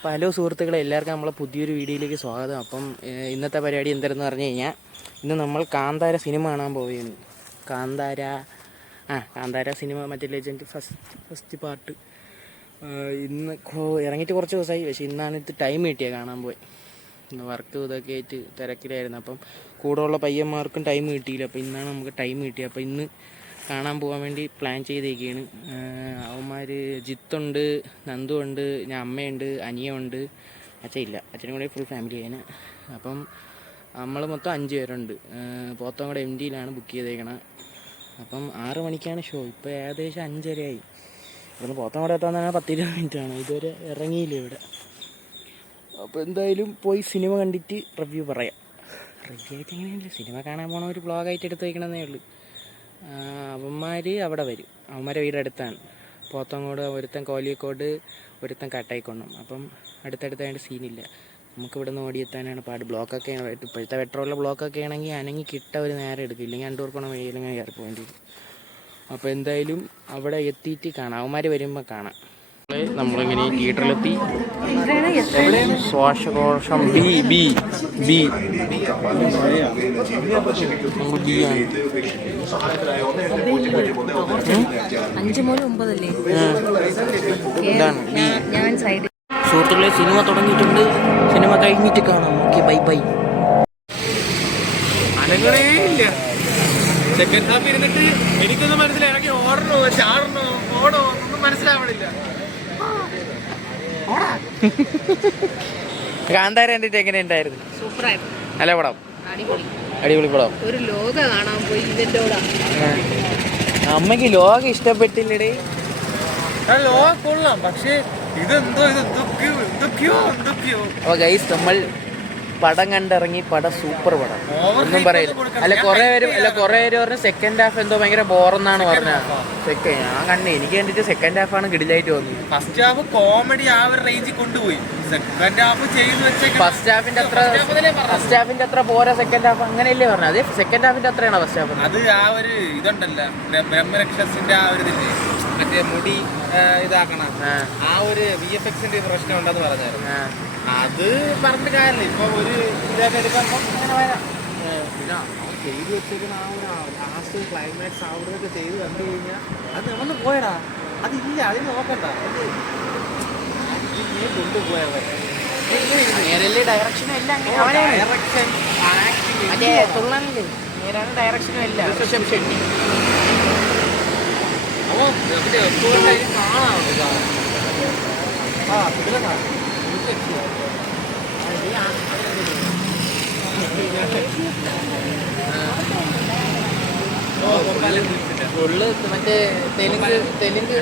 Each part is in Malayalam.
അപ്പോൾ ഹലോ സുഹൃത്തുക്കളെ എല്ലാവർക്കും നമ്മളെ പുതിയൊരു വീഡിയോയിലേക്ക് സ്വാഗതം. അപ്പം ഇന്നത്തെ പരിപാടി എന്തായിരുന്നു പറഞ്ഞു കഴിഞ്ഞാൽ ഇന്ന് നമ്മൾ കാന്താര സിനിമ കാണാൻ പോവുകയാണ്. കാന്താര ആ കാന്താര സിനിമ മറ്റേ ലെജൻഡ് ഫസ്റ്റ് ഫസ്റ്റ് പാർട്ട്. ഇന്ന് ഇറങ്ങിയിട്ട് കുറച്ച് ദിവസമായി. പക്ഷേ ഇന്നാണ് ഇത് ടൈം കിട്ടിയത് കാണാൻ പോയി. ഇന്ന് വർക്ക് ഇതൊക്കെ ആയിട്ട് തിരക്കിലായിരുന്നു. അപ്പം കൂടെയുള്ള പയ്യന്മാർക്കും ടൈം കിട്ടിയില്ല. അപ്പോൾ ഇന്നാണ് നമുക്ക് ടൈം കിട്ടിയത് അപ്പോൾ ഇന്ന് കാണാൻ പോകാൻ വേണ്ടി പ്ലാൻ ചെയ്തേക്കാണ് അവന്മാർ ജിത്തുണ്ട് നന്ദു ഉണ്ട് ഞാൻ അമ്മയുണ്ട് അനിയുണ്ട് അച്ഛൻ ഇല്ല. അച്ഛനും കൂടെ ഫുൾ ഫാമിലി ആയിന് അപ്പം നമ്മൾ മൊത്തം അഞ്ച് പേരുണ്ട്. പോത്തങ്കോട് എം ഡിയിലാണ് ബുക്ക് ചെയ്തേക്കണത് അപ്പം ആറ് മണിക്കാണ് ഷോ ഇപ്പോൾ ഏകദേശം അഞ്ചരയായി. ഇവിടുന്ന് പോത്തങ്കോട് എത്താൻ തന്നെ പത്തിരുപത് മിനിറ്റാണ് ഇതുവരെ ഇറങ്ങിയില്ല ഇവിടെ. അപ്പോൾ എന്തായാലും പോയി സിനിമ കണ്ടിട്ട് റിവ്യൂ പറയാം. റിവ്യൂ ആയിട്ട് എങ്ങനെയല്ല സിനിമ കാണാൻ പോണ ഒരു വ്ളോഗായിട്ട് എടുത്ത് വയ്ക്കണമെന്നേ ഉള്ളൂ. അവന്മാർ അവിടെ വരും. അവന്മാരെ വീട് അടുത്താണ് പോത്തങ്കോട് ഒരുത്തൻ കോലിയക്കോട് ഒരുത്തൻ കട്ടായിക്കൊണ്ടും അപ്പം അടുത്തടുത്തായിട്ട് സീനില്ല. നമുക്ക് ഇവിടെ നിന്ന് ഓടിയെത്താനാണ് പാട്. ബ്ലോക്കൊക്കെ ഇപ്പോഴത്തെ പെട്രോളിലെ ബ്ലോക്കൊക്കെ ആണെങ്കിൽ അനങ്ങി കിട്ട ഒരു നേരം എടുക്കും ഇല്ലെങ്കിൽ അണ്ടൂർ പോണ വഴിയില്ലെങ്കിൽ കയറി പോകേണ്ടി വരും. അപ്പോൾ എന്തായാലും അവിടെ എത്തിയിട്ട് കാണാം. അവന്മാർ വരുമ്പോൾ കാണാം. നമ്മളിങ്ങനെ തിയേറ്ററിലെത്തി. ശ്വാസകോശം ബി ബി ബി. ബി ആണ്. അഞ്ച് മുതൽ ഒമ്പതല്ലേ? സൈഡ് സുഹൃത്തുക്കളെ സിനിമ തുടങ്ങിയിട്ടുണ്ട്. സിനിമ കഴിഞ്ഞിട്ട് കാണാം. Okay bye by. അനങ്ങണേ ഇല്ല. സെക്കൻഡ് ഹാഫ് ഇരുന്നിട്ട് എനിക്കൊന്നും മനസ്സിലായി ഇറങ്ങി ഓടണോ ചാടണോ ഓടോ ഒന്നും മനസ്സിലാവണില്ല. കാന്താര കണ്ടിട്ട് എങ്ങനെ ഉണ്ടായിരുന്നു? സൂപ്പറായിരുന്നു. നല്ല പടം. അടിപൊളി. അടിപൊളി പടം. ഒരു ലോക കാണാൻ പോയി ഇതിന്റെ കൂടെ അമ്മയ്ക്ക് ലോകം ഇഷ്ടപ്പെട്ടില്ലടേ. കൊള്ളാം. പക്ഷേ ഇതെന്തോ ഇത് എന്തൊക്കെയോ എന്തൊക്കെയോ എന്തൊക്കെയോ. ഓ ഗൈസ് നമ്മൾ പടം കണ്ടിറങ്ങി പടം സൂപ്പർ പടം. ഒന്നും പറയില്ല. അല്ല കുറെ പേര് അല്ല കുറെ പേര് പറഞ്ഞു സെക്കൻഡ് ഹാഫ് എന്തോ ഭയങ്കര ബോറെന്നാണ് പറഞ്ഞത്. സെക്കൻഡ് ഞാൻ കണ്ടു എനിക്ക് കണ്ടിട്ട് സെക്കൻഡ് ഹാഫ് ആണ് കിടിലായിട്ട് തോന്നുന്നത് ഫസ്റ്റ് ഹാഫ് കോമഡി ആ ഒരു റേഞ്ചിൽ കൊണ്ടുപോയി. സെക്കൻഡ് ഹാഫ് ചെയ്തു വെച്ച ഫസ്റ്റ് ഹാഫിന്റെ അത്ര. ഫസ്റ്റ് ഹാഫിന്റെ അത്ര പോരാ സെക്കൻഡ് ഹാഫ് അങ്ങനെയല്ലേ പറഞ്ഞത്? അതെ സെക്കൻഡ് ഹാഫിന്റെ അത്രയാണോ ഫസ്റ്റ് ഹാഫ് അത് ആ ഒരു ഇതുണ്ടല്ലോ ബ്രഹ്മരക്ഷസിന്റെ ആ ഒരു ഇതില്ലേ? മറ്റേ മുടി ഇതാക്കണം. ആ. ഒരു വി എഫ് എക്സിന്റെ പ്രശ്നം ഉണ്ടെന്ന് പറഞ്ഞായിരുന്നു. അത് പറഞ്ഞിട്ട് കാര്യമില്ല. ഇപ്പൊ ഒരു ഇതൊക്കെ എടുക്കുമ്പോ അങ്ങനെ വരാം. പിന്നെ അവൻ ചെയ്തു വെച്ചേക്കുന്ന ആ ഒരു ലാസ്റ്റ് ക്ലൈമാക്സ് അവിടെയൊക്കെ ചെയ്ത് കണ്ടു കഴിഞ്ഞാൽ അത് ഒന്ന് പോയടാ. അതില്ല അതിന് നോക്കണ്ട. നേരല്ലേ ഡയറക്ഷനും എല്ലാം. ഡയറക്ഷൻ മറ്റേ തുള്ളാനില്ലേ നേരാണ് ഡയറക്ഷനും എല്ലാം. ഋഷഭ് ഷെട്ടി കാണാം. ആ ഇതിലെ കാണാം. ഫുള്ള് മറ്റേ തെലുങ്ക് തെലുങ്ക്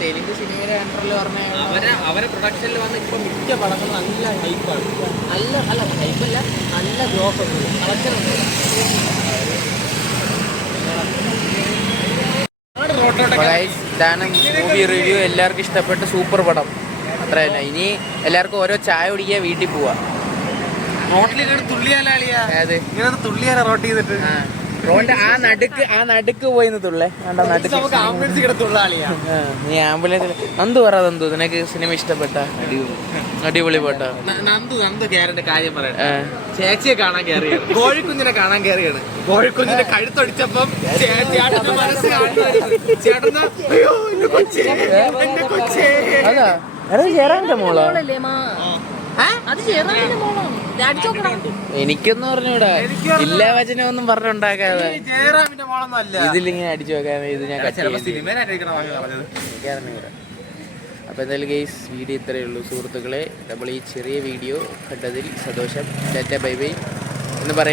തെലുങ്ക് സിനിമയുടെ കണ്ടറിൽ പറഞ്ഞ അവരെ അവരെ പ്രൊഡക്ഷനിൽ വന്ന ഇപ്പൊ മിക്ക പടങ്ങൾ നല്ല ഹൈപ്പാണ് നല്ല അല്ല ഹൈപ്പല്ല നല്ല ഗ്രോസ് ഉണ്ട്. കളക്ഷൻ ഉണ്ട്. ഇതാണ് മൂവി റിവ്യൂ എല്ലാവർക്കും ഇഷ്ടപ്പെട്ട സൂപ്പർ പടം. അത്രയല്ല ഇനി എല്ലാവർക്കും ഓരോ ചായ കുടിക്കുക വീട്ടിൽ പോവാ. റോഡിന്റെ ആ. നടുക്ക് ആ നടുക്ക് പോയി തുള്ളേ. നീ ആംബുലൻസിൽ നന്ദു പറ നന്ദു. നിനക്ക് സിനിമ ഇഷ്ടപ്പെട്ട? അടിപൊളി. പോട്ട നന്ദു നന്ദു കേരന്റെ കാര്യം പറയട്ടെ. ചേച്ചിയെ കാണാൻ കയറിയാണ് കോഴിക്കുഞ്ഞിനെ കാണാൻ കയറിയാണ് കോഴിക്കുഞ്ഞിന്റെ കഴുത്തൊടിച്ചപ്പം ചേട്ടന്റെ മനസ്സ് കാണുമായിരുന്നു. ചേട്ടന് അയ്യോ എന്റെ കൊച്ചേ എന്റെ അതാ. എനിക്കൊന്നും പറഞ്ഞൂടാ. ഇല്ലാ വചനം ഒന്നും പറഞ്ഞുണ്ടാക്കാതെ ഇതിലിങ്ങനെ അടിച്ചു നോക്കാൻ ഇത് ഞാൻ അപ്പോൾ എന്തായാലും ഗെയ്സ് വീഡിയോ ഇത്രയേ ഉള്ളൂ. സുഹൃത്തുക്കളെ നമ്മൾ ഈ ചെറിയ വീഡിയോ കണ്ടതിൽ സന്തോഷം. Tata bye bye. എന്ന് പറയാം.